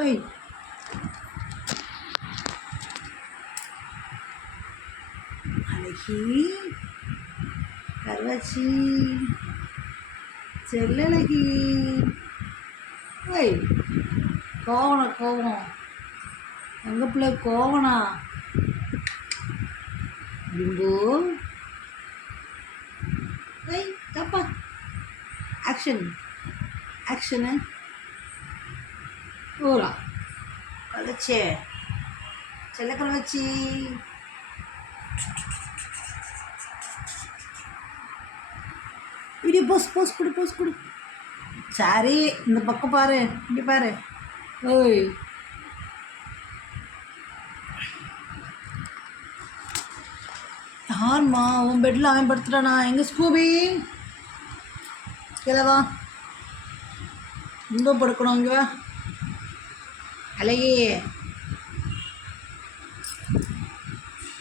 ஓய் அழகி கருவாச்சி செல்லழகி. ஓய் கோவம் எங்கள் பிள்ளை கோவனா பிம்பு. ஏய் தப்பா ஆக்ஷனு ஓரா கலச்சே செல்ல கலவச்சி. வீடியோ போஸ் கொடு. சரி இந்த பக்கம் பாரு, இங்கே பாரு. ஓய் யார்மா உன் பெட்டில் அவன் படுத்துட்டானா? எங்கே ஸ்கூபி? கிளவா இங்கே படுக்கணும். இங்கே வா அழகி.